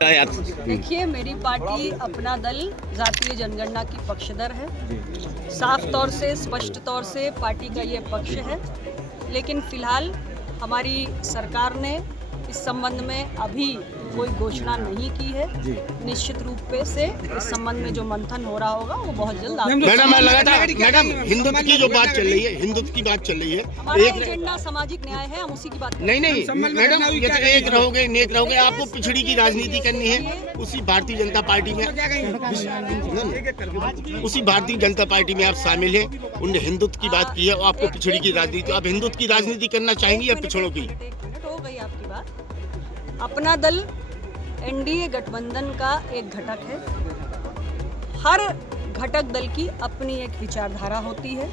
देखिए, मेरी पार्टी अपना दल जातीय जनगणना की पक्षधर है। साफ तौर से, स्पष्ट तौर से पार्टी का ये पक्ष है, लेकिन फिलहाल हमारी सरकार ने इस संबंध में अभी कोई घोषणा नहीं की है। निश्चित रूप से इस संबंध में जो मंथन हो रहा होगा वो बहुत जल्द मैडम हिंदुत्व की जो बात चल रही है, हिंदुत्व की बात चल रही है, हमारा एजेंडा सामाजिक न्याय है, हम उसी की बात नहीं मैडम, ये तो एक रहोगे नेक रहोगे, आपको पिछड़ी की राजनीति करनी है। उसी भारतीय जनता पार्टी में आप शामिल हैं। उनने हिंदुत्व की बात की है और आपको पिछड़ी की राजनीति, आप हिंदुत्व की राजनीति करना चाहेंगी या पिछड़ों की? हो गई आपकी बात। अपना दल एनडीए गठबंधन का एक घटक है। हर घटक दल की अपनी एक विचारधारा होती है।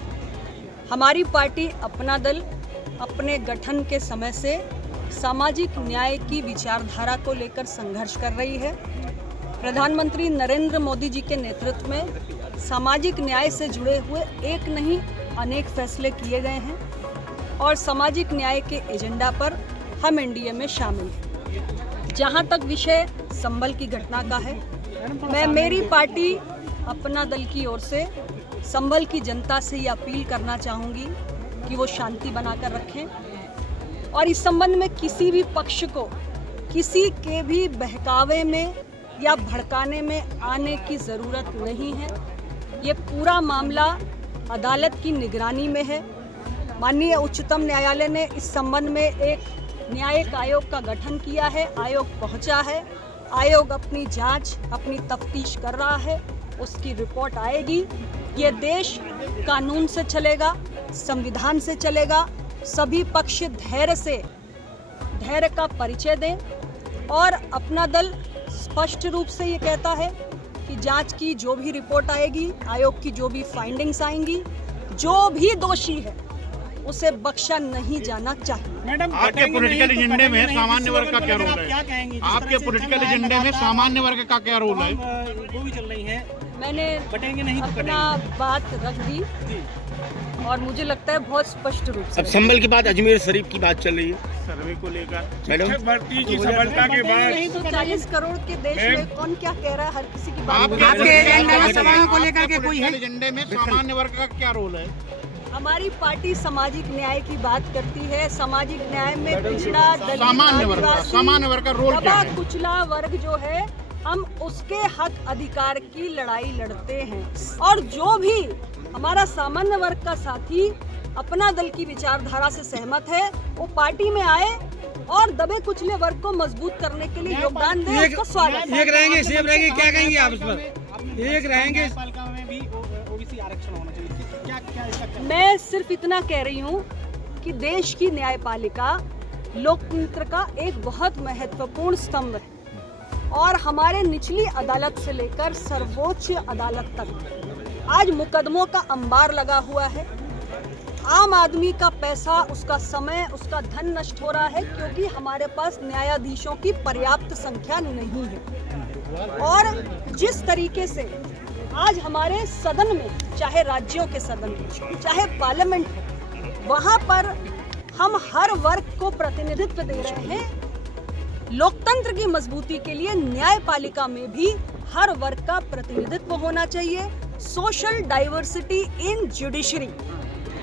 हमारी पार्टी अपना दल अपने गठन के समय से सामाजिक न्याय की विचारधारा को लेकर संघर्ष कर रही है। प्रधानमंत्री नरेंद्र मोदी जी के नेतृत्व में सामाजिक न्याय से जुड़े हुए एक नहीं अनेक फैसले किए गए हैं और सामाजिक न्याय के एजेंडा पर हम एनडीए में शामिल हैं। जहां तक विषय संभल की घटना का है, मैं मेरी पार्टी अपना दल की ओर से संभल की जनता से ये अपील करना चाहूँगी कि वो शांति बनाकर रखें और इस संबंध में किसी भी पक्ष को किसी के भी बहकावे में या भड़काने में आने की ज़रूरत नहीं है। ये पूरा मामला अदालत की निगरानी में है। माननीय उच्चतम न्यायालय ने इस संबंध में एक न्यायिक आयोग का गठन किया है। आयोग पहुंचा है। आयोग अपनी जांच, अपनी तफ्तीश कर रहा है। उसकी रिपोर्ट आएगी। ये देश कानून से चलेगा, संविधान से चलेगा। सभी पक्ष धैर्य का परिचय दें और अपना दल स्पष्ट रूप से ये कहता है कि जांच की जो भी रिपोर्ट आएगी, आयोग की जो भी फाइंडिंग्स आएंगी, जो भी दोषी है उसे बख्शा नहीं जाना चाहिए। मैडम, आपके पॉलिटिकल एजेंडे में सामान्य वर्ग का क्या रोल है? क्या कहेंगी? आपके पॉलिटिकल एजेंडे में सामान्य वर्ग का क्या रोल है? वो भी चल रही है। मैंने अपना बात रख दी और मुझे लगता है बहुत स्पष्ट रूप से। अब संभल के बाद अजमेर शरीफ की बात चल रही है सर्वे को लेकर। मैडम, भर्ती की सफलता के बाद 140 करोड़ के देश में कौन क्या कह रहा है, हर किसी की बात। आपके एजेंडे में समाज को लेकर के कोई है? एजेंडे में सामान्य वर्ग का क्या रोल है? हमारी पार्टी सामाजिक न्याय की बात करती है। सामाजिक न्याय में पिछड़ा, दलित, सामान्य वर्ग का रोल क्या है? कुचला वर्ग जो है, हम उसके हक अधिकार की लड़ाई लड़ते हैं और जो भी हमारा सामान्य वर्ग का साथी अपना दल की विचारधारा से सहमत है, वो पार्टी में आए और दबे कुचले वर्ग को मजबूत करने के लिए योगदान दें। उसका स्वागत। एक रहेंगे, सेब रहेंगे, क्या कहेंगे आप इस पर? एक रहेंगे। मैं सिर्फ इतना कह रही हूँ कि देश की न्यायपालिका लोकतंत्र का एक बहुत महत्वपूर्ण स्तंभ है और हमारे निचली अदालत से लेकर सर्वोच्च अदालत तक आज मुकदमों का अंबार लगा हुआ है। आम आदमी का पैसा, उसका समय, उसका धन नष्ट हो रहा है क्योंकि हमारे पास न्यायाधीशों की पर्याप्त संख्या नहीं है। और जिस तरीके से आज हमारे सदन में, चाहे राज्यों के सदन में, चाहे पार्लियामेंट है, वहां पर हम हर वर्ग को प्रतिनिधित्व दे रहे हैं। लोकतंत्र की मजबूती के लिए न्यायपालिका में भी हर वर्ग का प्रतिनिधित्व होना चाहिए। सोशल डाइवर्सिटी इन जुडिशरी,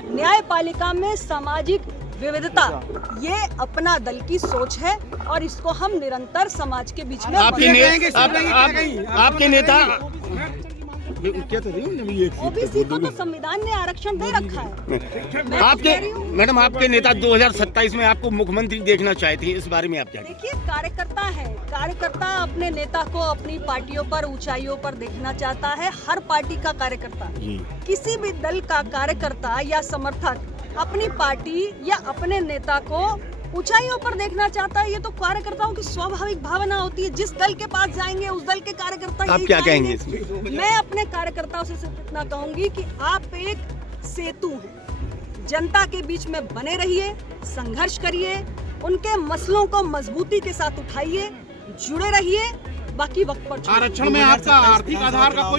न्यायपालिका में सामाजिक विविधता, ये अपना दल की सोच है और इसको हम निरंतर समाज के बीच में आपके नेता ओबीसी को तो संविधान ने आरक्षण दे रखा है। मैडम, आपके नेता 2027 में आपको मुख्यमंत्री देखना चाहते हैं, इस बारे में आप क्या? देखिए, कार्यकर्ता है। कार्यकर्ता अपने नेता को अपनी पार्टियों पर, ऊंचाइयों पर देखना चाहता है। हर पार्टी का कार्यकर्ता, किसी भी दल का कार्यकर्ता या समर्थक अपनी पार्टी या अपने नेता को ऊंचाइयों पर देखना चाहता है। ये तो कार्यकर्ताओं की स्वाभाविक भावना होती है। जिस दल के पास जाएंगे उस दल के कार्यकर्ता आप क्या कहेंगे इसमें? मैं अपने कार्यकर्ताओं से सिर्फ इतना कहूंगी कि आप एक सेतु हैं। जनता के बीच में बने रहिए, संघर्ष करिए, उनके मसलों को मजबूती के साथ उठाइए, जुड़े रहिए। बाकी वक्त पर आरक्षण में आपका आर्थिक आधार का कोई